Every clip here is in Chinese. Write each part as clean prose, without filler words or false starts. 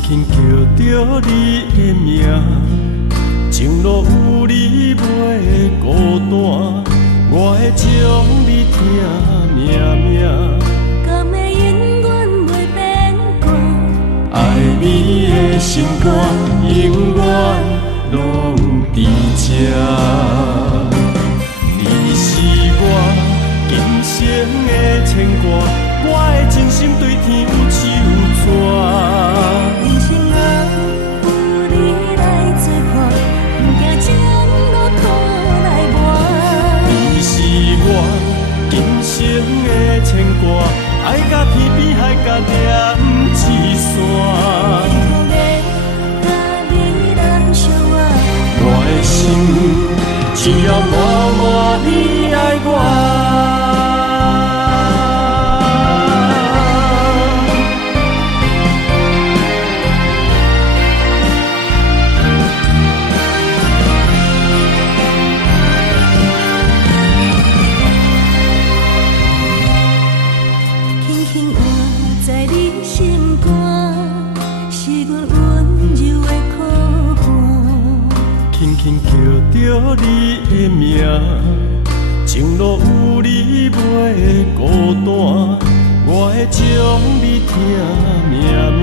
轻叫着你的名，情路有你袂孤单，我会将你疼命命。甘会永远袂变卦，爱你的心肝永远拢伫这。你是我今生的牵挂，我的真心对天有手纸。人生若有你来作伴，不惊将路途来磨。你是我今生的牵挂，爱甲天边海角连一线。甲你人相爱，我的心只要默默你爱我。轻轻画在你心肝，是阮温柔的靠岸。轻轻叫着你的名，情路有你袂孤单，我会将你疼命命。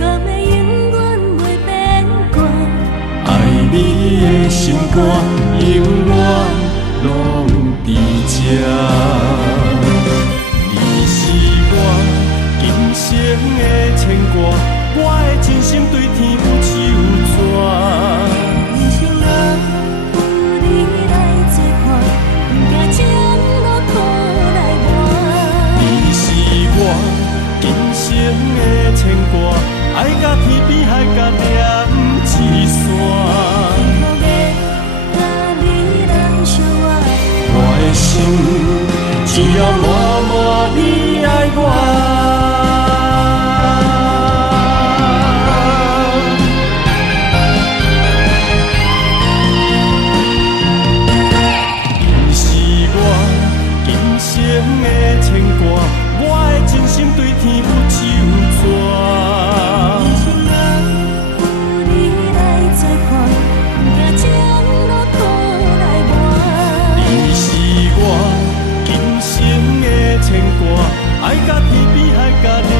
甘会永远袂变卦，爱你的心肝永远拢伫这。你是我今生的牵挂，我的真心对天有手纸。人生若有你来作伴，不惊将路途来磨。你是我今生的牵挂，爱甲天边海角连一线。甲你人相爱，我的心只要默默你爱我。你是我今生的牵挂，我的真心对天有手纸。人生若有你来作伴，不惊将路途来磨。你是我今生的牵挂，爱甲天边海角。